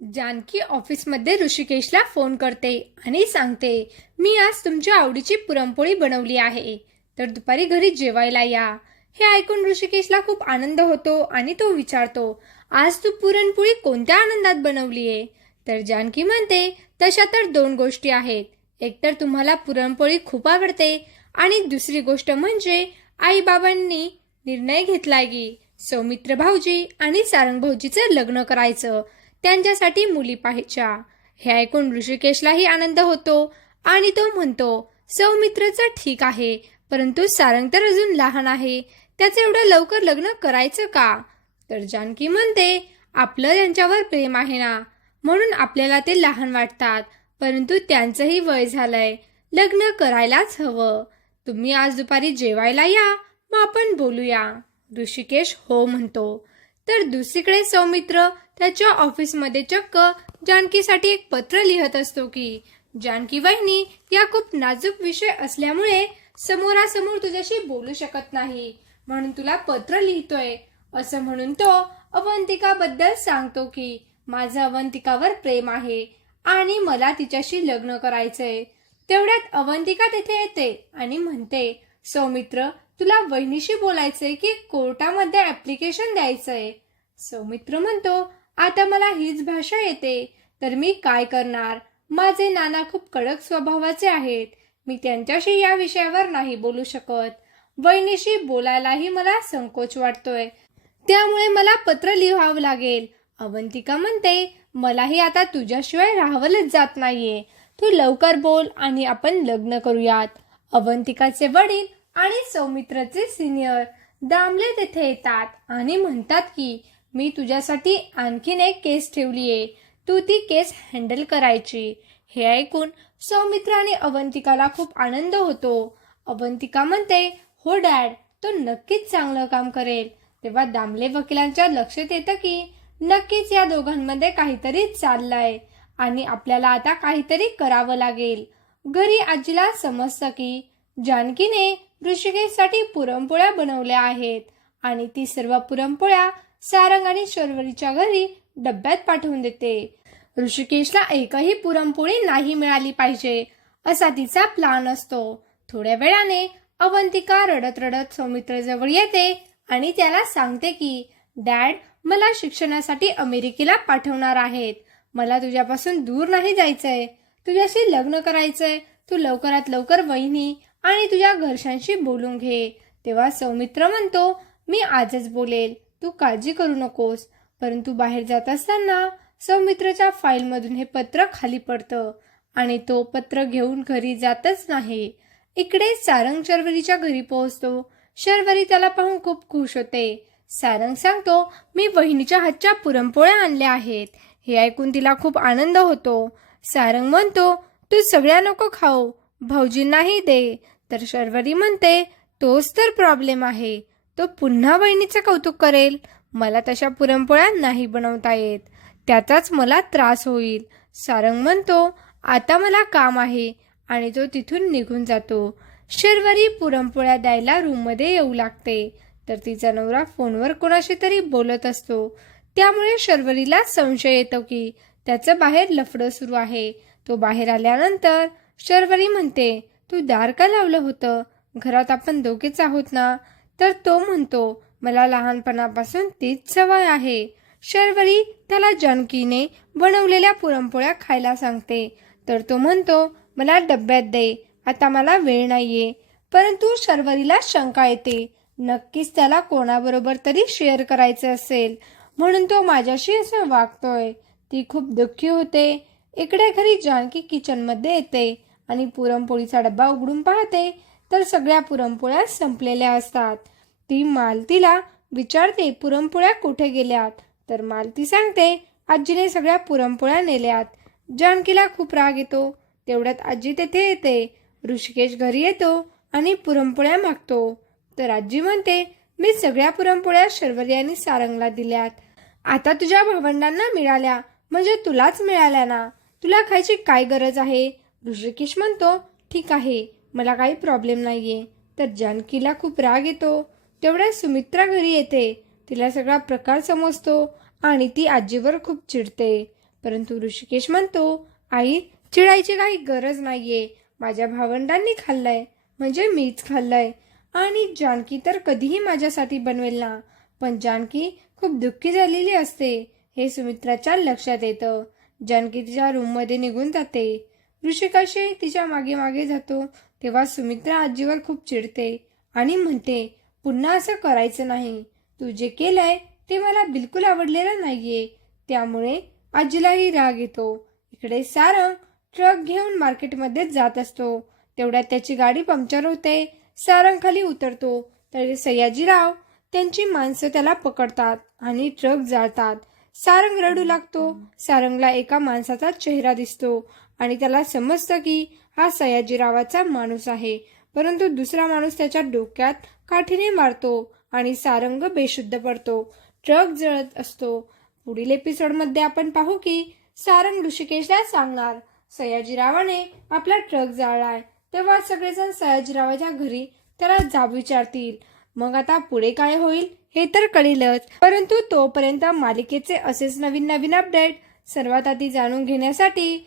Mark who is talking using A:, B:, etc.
A: जानकी ऑफिसमध्ये ऋषिकेशला फोन करते आणि सांगते मी आज तुमच्या आवडीची पुरणपोळी बनवली आहे. तर दुपारी घरी जेवायला या. हे ऐकून ऋषिकेशला खूप आनंद होतो आणि तो विचारतो आज तू पुरणपोळी कोणत्या आनंदात बनवली आहे? तर जानकी म्हणते तशा तर दोन गोष्टी आहेत. एकतर तुम्हाला पुरणपोळी खूप आवडते आणि दुसरी गोष्ट म्हणजे आईबाबांनी निर्णय घेतलाय की सौमित्र भाऊजी आणि सारंग भाऊजीचं लग्न करायचं. त्यांच्यासाठी मुली पाहायच्या. हे ऐकून ऋषिकेशलाही आनंद होतो आणि तो म्हणतो सौमित्रचं ठीक आहे परंतु सारंग तर अजून लहान आहे. त्याचं एवढं लवकर लग्न करायचं का? तर जानकी म्हणते आपलं त्यांच्यावर प्रेम आहे ना. म्हणून आपल्याला ते लहान वाटतात परंतु त्यांचंही वय झालंय. लग्न करायलाच हवं. तुम्ही आज दुपारी जेवायला या मग आपण बोलूया. ऋषिकेश हो म्हणतो. तर दुसरीकडे सौमित्र त्याच्या ऑफिसमध्ये चक्क जानकीसाठी एक पत्र लिहत असतो की जानकी वहिनी या खूप नाजूक विषय असल्यामुळे समोरासमोर तुझ्याशी बोलू शकत नाही म्हणून तुला पत्र लिहितोय. असं म्हणून तो अवंतिकाबद्दल सांगतो की माझं अवंतिकावर प्रेम आहे आणि मला तिच्याशी लग्न करायचंय. तेवढ्यात अवंतिका तिथे येते आणि म्हणते सौमित्र तुला वहिनीशी बोलायचंय की कोर्टामध्ये ऍप्लिकेशन द्यायचंय? सौमित्र म्हणतो आता मला हीच भाषा येते. तर मी काय करणार? माझे नाना खूप कडक स्वभावाचे आहेत. मी त्यांच्याशी या विषयावर नाही बोलू शकत. वहिनीशी बोलायलाही मला संकोच वाटतोय. त्यामुळे मला पत्र लिहावं लागेल. अवंतिका म्हणते मलाही आता तुझ्याशिवाय राहावलंच जात नाहीये. तू लवकर बोल आणि आपण लग्न करूयात. अवंतिकाचे वडील आणि सौमित्रचे सिनियर दामले तेथे येतात आणि म्हणतात की मी तुझ्यासाठी आणखीन एक केस ठेवली आहे. तू ती केस हँडल करायची. हे ऐकून सौमित्र आणि अवंतिकाला खूप आनंद होतो. अवंतिका म्हणते हो डॅड तो नक्कीच चांगलं काम करेल. तेव्हा दामले वकिलांच्या लक्षात येतं की नक्कीच या दोघांमध्ये काहीतरी चाललंय आणि आपल्याला आता काहीतरी करावं लागेल. घरी आजीला समजतं की जानकीने ऋषिकेशसाठी पुरणपोळ्या बनवल्या आहेत आणि ती सर्व पुरणपोळ्या सारंग आणि शर्वरीच्या घरी डब्यात पाठवून देते. ऋषिकेशला एकही पुरणपोळी नाही मिळाली पाहिजे असा तिचा प्लान असतो. थोड्या वेळाने अवंतिका रडत रडत सौमित्रजवळ येते आणि त्याला सांगते की डॅड मला शिक्षणासाठी अमेरिकेला पाठवणार आहेत. मला तुझ्यापासून दूर नाही जायचंय. तुझ्याशी लग्न करायचंय. तू लवकरात लवकर वहिनी आणि तुझ्या घरच्यांशी बोलून घे. तेव्हा सौमित्र म्हणतो मी आजच बोलेल. तू काळजी करू नकोस. परंतु बाहेर जात असताना सौमित्रच्या फाईलमधून हे पत्र खाली पडतं आणि तो पत्र घेऊन घरी जातच नाही. इकडे सारंग शर्वरीच्या घरी पोहोचतो. शर्वरी त्याला पाहून खूप खुश होते. सारंग सांगतो मी बहिणीच्या हातच्या पुरणपोळ्या आणल्या आहेत. हे ऐकून तिला खूप आनंद होतो. सारंग म्हणतो तू सगळ्या नको खाऊ. भाऊजींनाही दे. तर शर्वरी म्हणते तोच तर प्रॉब्लेम आहे. तो पुन्हा बहिणीचं कौतुक करेल. मला तशा पुरणपोळ्या नाही बनवता येत. त्याचाच मला त्रास होईल. सारंग म्हणतो आता मला काम आहे. आणि तो तिथून निघून जातो. शर्वरी पुरणपोळ्या द्यायला रूममध्ये येऊ लागते. तर तिचा नवरा फोनवर कोणाशी तरी बोलत असतो. त्यामुळे शर्वरीला संशय येतो की त्याचं बाहेर लफडं सुरू आहे. तो बाहेर आल्यानंतर शर्वरी म्हणते तू दार का लावलं होतं? घरात आपण दोघेच आहोत ना. तर तो म्हणतो मला लहानपणापासून तीच सवय आहे. शर्वरी त्याला जानकीने बनवलेल्या पुरणपोळ्या खायला सांगते. तर तो म्हणतो मला डब्यात दे. आता मला वेळ नाहीये. परंतु शर्वरीला शंका येते. नक्कीच त्याला कोणाबरोबर तरी शेअर करायचं असेल. म्हणून तो माझ्याशी असं वागतोय. ती खूप दुःखी होते. इकडे घरी जानकी किचनमध्ये येते आणि पुरणपोळीचा डब्बा उघडून पाहते. तर सगळ्या पुरणपोळ्या संपलेल्या असतात. ती मालतीला विचारते पुरणपोळ्या कुठे गेल्यात? तर मालती सांगते आजीने सगळ्या पुरणपोळ्या नेल्यात. जानकीला खूप राग येतो. तेवढ्यात आजी तेथे येते. ऋषिकेश घरी येतो आणि पुरणपोळ्या मागतो. तर आजी म्हणते मी सगळ्या पुरणपोळ्या शर्वरी आणि सारंगला दिल्यात. आता तुझ्या भावंडांना मिळाल्या. म्हणजे तुलाच मिळाल्या ना. तुला खायची काय गरज आहे? ऋषिकेश म्हणतो ठीक आहे. मला काही प्रॉब्लेम नाही आहे तर जानकीला खूप राग येतो. तेवढ्या सुमित्रा घरी येते. तिला सगळा प्रकार समजतो आणि ती आजीवर खूप चिडते. परंतु ऋषिकेश म्हणतो आई चिडायची काही गरज नाहीये. माझ्या भावंडांनी खाल्लंय. म्हणजे मीच खाल्लंय. आणि जानकी तर कधीही माझ्यासाठी बनवेल ना. पण जानकी खूप दुःखी झालेली असते. हे सुमित्राच्या लक्षात येतं. जानकी तिच्या रूममध्ये निघून जाते. ऋषिकाशी तिच्यामागे मागे जातो तेव्हा सुमित्रा आजीवर खूप चिडते आणि म्हणते पुन्हा असं करायचं नाही. तू जे केलंय ते मला बिलकुल आवडलेलं नाहीये. त्यामुळे आजीलाही राग येतो. इकडे सारंग ट्रक घेऊन मार्केटमध्ये जात असतो. तेवढ्यात त्याची गाडी पंक्चर होते. सारंग खाली उतरतो. तर सयाजीराव त्यांची माणसं त्याला पकडतात आणि ट्रक जाळतात. सारंग रडू लागतो. सारंगला एका माणसाचा चेहरा दिसतो. आणि त्याला समजतं की हा सयाजीरावाचा माणूस आहे. परंतु दुसरा माणूस त्याच्या डोक्यात काठीने मारतो आणि सारंग बेशुद्ध पडतो. ट्रक जळत असतो. पुढील एपिसोडमध्ये आपण पाहू की सारंग ऋषिकेशला सांगणार सयाजीरावाने आपला ट्रक जाळलाय. तेव्हा सगळेजण सयाजीरावाच्या घरी त्याला जाब विचारतील. मग आता पुढे काय होईल हे तर कळेलच. परंतु तोपर्यंत मालिकेचे असेच नवीन नवीन अपडेट सर्वात आधी जाणून घेण्यासाठी